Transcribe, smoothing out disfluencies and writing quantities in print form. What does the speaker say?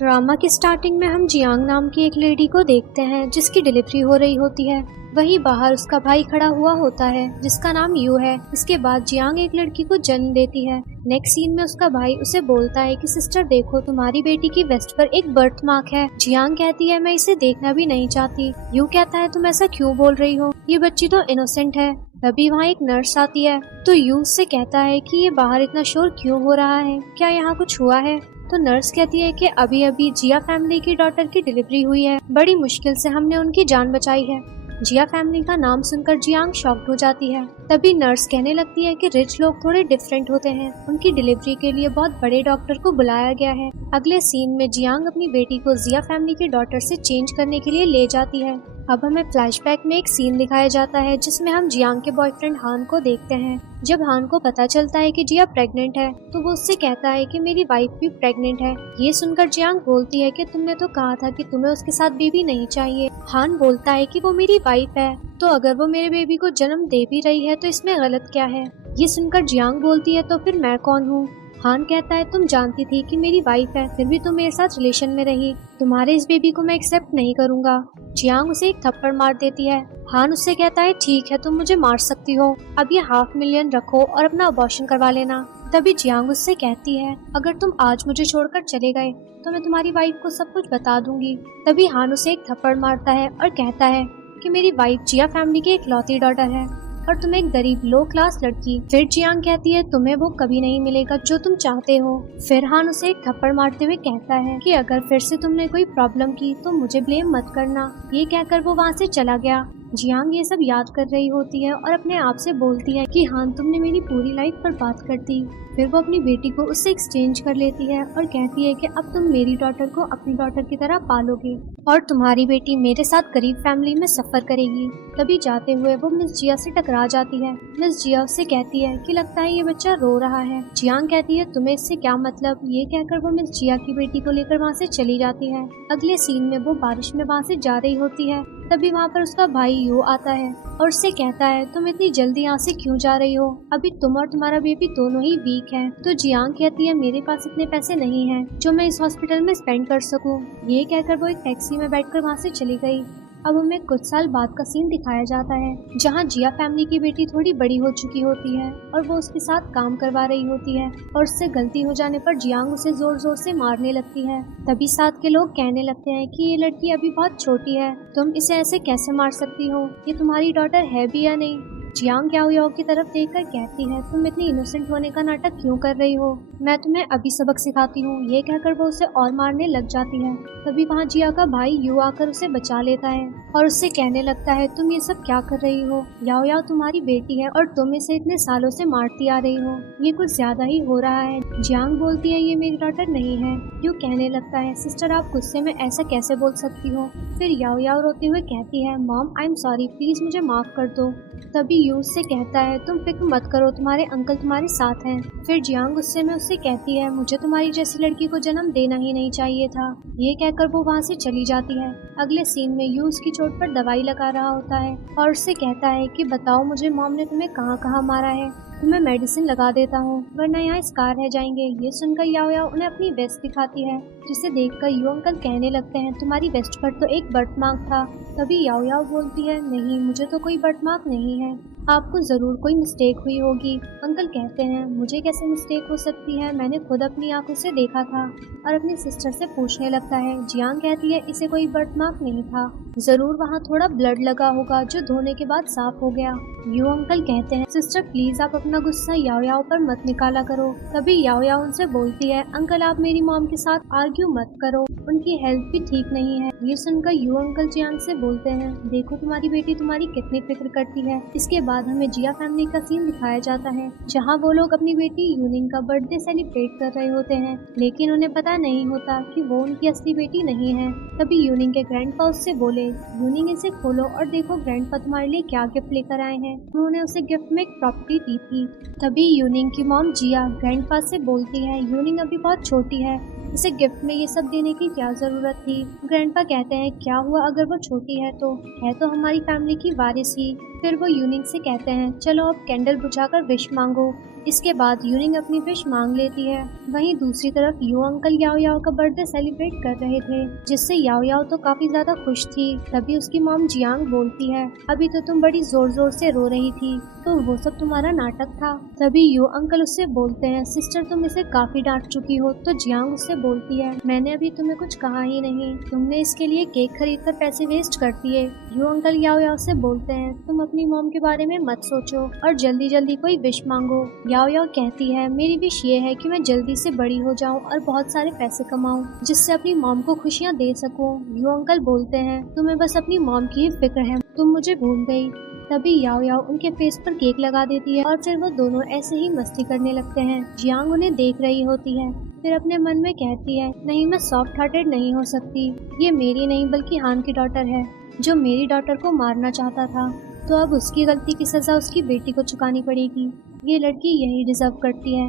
Drama की starting में हम जियांग नाम की एक लेडी को देखते हैं जिसकी डिलीवरी हो रही होती है। वहीं बाहर उसका भाई खड़ा हुआ होता है जिसका नाम यू है। इसके बाद जियांग एक लड़की को जन्म देती है। नेक्स्ट सीन में उसका भाई उसे बोलता है कि सिस्टर देखो, तुम्हारी बेटी की वेस्ट पर एक बर्थ मार्क है। जियांग कहती है मैं इसे देखना भी नहीं चाहती। यू कहता है तुम ऐसा क्यों बोल रही हो, ये बच्ची तो इनोसेंट है। तभी वहाँ एक नर्स आती है तो यू से कहता है कि ये बाहर इतना शोर क्यों हो रहा है, क्या यहाँ कुछ हुआ है। तो नर्स कहती है कि अभी अभी जिया फैमिली की डॉटर की डिलीवरी हुई है, बड़ी मुश्किल से हमने उनकी जान बचाई है। जिया फैमिली का नाम सुनकर जियांग शॉक्ड हो जाती है। तभी नर्स कहने लगती है कि रिच लोग थोड़े डिफरेंट होते हैं, उनकी डिलीवरी के लिए बहुत बड़े डॉक्टर को बुलाया गया है। अगले सीन में जियांग अपनी बेटी को जिया फैमिली की डॉटर से चेंज करने के लिए ले जाती है। अब हमें फ्लैशबैक में एक सीन दिखाया जाता है जिसमें हम जियांग के बॉयफ्रेंड हान को देखते हैं। जब हान को पता चलता है कि जिया प्रेग्नेंट है तो वो उससे कहता है कि मेरी वाइफ भी प्रेग्नेंट है। ये सुनकर जियांग बोलती है कि तुमने तो कहा था कि तुम्हें उसके साथ बेबी नहीं चाहिए। हान बोलता है कि वो मेरी वाइफ है, तो अगर वो मेरे बेबी को जन्म दे भी रही है तो इसमें गलत क्या है। ये सुनकर जियांग बोलती है तो फिर मैं कौन हूँ। हान कहता है तुम जानती थी कि मेरी वाइफ है, फिर भी तुम मेरे साथ रिलेशन में रही। तुम्हारे इस बेबी को मैं एक्सेप्ट नहीं करूंगा। जियांग उसे एक थप्पड़ मार देती है। हान उससे कहता है ठीक है, तुम मुझे मार सकती हो, अब ये $500,000 रखो और अपना अबॉर्शन करवा लेना। तभी जियांग उससे कहती है अगर तुम आज मुझे छोड़कर चले गए तो मैं तुम्हारी वाइफ को सब कुछ बता दूंगी। तभी हान उसे एक थप्पड़ मारता है और कहता है कि मेरी वाइफ जिया फैमिली की इकलौती डॉटर है और तुम एक गरीब लो क्लास लड़की। फिर जियांग कहती है तुम्हें वो कभी नहीं मिलेगा जो तुम चाहते हो। फिर हान उसे एक थप्पड़ मारते हुए कहता है कि अगर फिर से तुमने कोई प्रॉब्लम की तो मुझे ब्लेम मत करना। ये कहकर वो वहाँ से चला गया। जियांग ये सब याद कर रही होती है और अपने आप से बोलती है कि हान तुमने मेरी पूरी लाइफ पर बात कर दी। फिर वो अपनी बेटी को उससे एक्सचेंज कर लेती है और कहती है कि अब तुम मेरी डॉटर को अपनी डॉटर की तरह पालोगे और तुम्हारी बेटी मेरे साथ गरीब फैमिली में सफर करेगी। तभी जाते हुए वो मिस जिया से टकरा जाती है। मिस जिया उससे कहती है कि लगता है ये बच्चा रो रहा है। जियांग कहती है तुम्हें इससे क्या मतलब। ये कहकर वो मिस जिया की बेटी को लेकर वहाँ से चली जाती है। अगले सीन में वो बारिश में वहाँ से जा रही होती है। तभी वहाँ पर उसका भाई यू आता है और उससे कहता है तुम इतनी जल्दी यहाँ से क्यों जा रही हो, अभी तुम और तुम्हारा बेबी दोनों ही वीक हैं। तो जियांग कहती है मेरे पास इतने पैसे नहीं हैं जो मैं इस हॉस्पिटल में स्पेंड कर सकूं। ये कहकर वो एक टैक्सी में बैठकर वहाँ से चली गई। अब हमें कुछ साल बाद का सीन दिखाया जाता है जहाँ जिया फैमिली की बेटी थोड़ी बड़ी हो चुकी होती है और वो उसके साथ काम करवा रही होती है और उससे गलती हो जाने पर जियांग उसे जोर जोर से मारने लगती है। तभी साथ के लोग कहने लगते हैं कि ये लड़की अभी बहुत छोटी है, तुम इसे ऐसे कैसे मार सकती हो, ये तुम्हारी डॉटर है भी या नहीं। जियांग याओ याओ की तरफ देखकर कहती है तुम इतनी इनोसेंट होने का नाटक क्यों कर रही हो, मैं तुम्हें अभी सबक सिखाती हूँ। ये कहकर वो उसे और मारने लग जाती है। तभी वहाँ जिया का भाई यू आकर उसे बचा लेता है और उससे कहने लगता है तुम ये सब क्या कर रही हो, याओ याओ तुम्हारी बेटी है और तुम इसे इतने सालों से मारती आ रही हो, ये कुछ ज्यादा ही हो रहा है। जियांग बोलती है ये मेरी डॉटर नहीं है। यू कहने लगता है सिस्टर आप गुस्से में ऐसा कैसे बोल सकती हो। फिर याओ याओ रोते हुए कहती है mom I am sorry, please मुझे माफ कर दो। तभी यू से कहता है तुम फिक्र मत करो, तुम्हारे अंकल तुम्हारे साथ हैं। फिर जियांग गुस्से में उससे कहती है मुझे तुम्हारी जैसी लड़की को जन्म देना ही नहीं चाहिए था। ये कहकर वो वहाँ से चली जाती है। अगले सीन में यू उसकी चोट पर दवाई लगा रहा होता है और उससे कहता है कि बताओ मुझे मॉम ने तुम्हें कहाँ कहाँ मारा है, तुम्हें मेडिसिन लगा देता हूँ वरना यहाँ स्कार रह जाएंगे। ये सुनकर याओ याओ उन्हें अपनी वेस्ट दिखाती है जिसे देखकर यू अंकल कहने लगते हैं तुम्हारी वेस्ट पर तो एक बर्थ मार्क था। तभी याओ याओ बोलती है नहीं मुझे तो कोई बर्थ मार्क नहीं है, आपको जरूर कोई मिस्टेक हुई होगी। अंकल कहते हैं मुझे कैसे मिस्टेक हो सकती है, मैंने खुद अपनी आंखों से देखा था और अपनी सिस्टर से पूछने लगता है। जियांग कहती है इसे कोई बर्थ मार्क नहीं था, जरूर वहाँ थोड़ा ब्लड लगा होगा जो धोने के बाद साफ हो गया। यू अंकल कहते हैं सिस्टर प्लीज आप अपना गुस्सा याओ याओ पर मत निकाला करो। तभी याओ याओ उनसे बोलती है अंकल आप मेरी मॉम के साथ आर्ग्यू मत करो, उनकी हेल्थ भी ठीक नहीं है। ये सुनकर यू अंकल जियांग से बोलते हैं देखो तुम्हारी बेटी तुम्हारी कितनी फिक्र करती है। इसके बाद हमें जिया फैमिली का सीन दिखाया जाता है जहाँ वो लोग अपनी बेटी यूनिंग का बर्थडे सेलिब्रेट कर रहे होते हैं, लेकिन उन्हें पता नहीं होता कि वो उनकी असली बेटी नहीं है। तभी यूनिंग के ग्रैंडपा उससे बोले यूनिंग इसे खोलो और देखो ग्रैंडपा तुम्हारे लिए क्या गिफ्ट लेकर आए हैं। उन्होंने उसे गिफ्ट में एक प्रॉपर्टी दी थी। तभी यूनिंग की मॉम जिया ग्रैंडपा से बोलती है यूनिंग अभी बहुत छोटी है, इसे गिफ्ट में ये सब देने की क्या जरूरत थी। ग्रैंडपा कहते हैं क्या हुआ अगर वो छोटी है तो हमारी फैमिली की वारिस ही। फिर वो यूनिंग से कहते हैं चलो अब कैंडल बुझाकर विश मांगो। इसके बाद यूनिंग अपनी विश मांग लेती है। वहीं दूसरी तरफ यू अंकल याओ याओ का बर्थडे सेलिब्रेट कर रहे थे, जिससे याओ याओ तो काफी ज्यादा खुश थी। तभी उसकी मॉम जियांग बोलती है, अभी तो तुम बड़ी जोर जोर से रो रही थी, तो वो सब तुम्हारा नाटक था। तभी यू अंकल उससे बोलते हैं, सिस्टर तुम इसे काफी डांट चुकी हो। तो जियांग उससे बोलती है, मैंने अभी तुम्हें कुछ कहा ही नहीं, तुमने इसके लिए केक खरीद कर पैसे वेस्ट कर दिए। यू अंकल याओ याओ से बोलते हैं, तुम अपनी मॉम के बारे में मत सोचो और जल्दी जल्दी कोई विश मांगो। याओ याओ कहती है, मेरी विश ये है कि मैं जल्दी से बड़ी हो जाऊं और बहुत सारे पैसे कमाऊं, जिससे अपनी मॉम को खुशियां दे सकूं। यू अंकल बोलते हैं, तुम्हें बस अपनी मॉम की ही फिक्र है, तुम मुझे भूल गई। तभी याओ याओ उनके फेस पर केक लगा देती है और फिर वो दोनों ऐसे ही मस्ती करने लगते हैं। जियांग उन्हें देख रही होती है, फिर अपने मन में कहती है, नहीं मैं सॉफ्ट हार्टेड नहीं हो सकती, ये मेरी नहीं बल्कि हान की डॉटर है, जो मेरी डॉटर को मारना चाहता था, तो अब उसकी गलती की सजा उसकी बेटी को चुकानी पड़ेगी। ये लड़की यही डिजर्व करती है।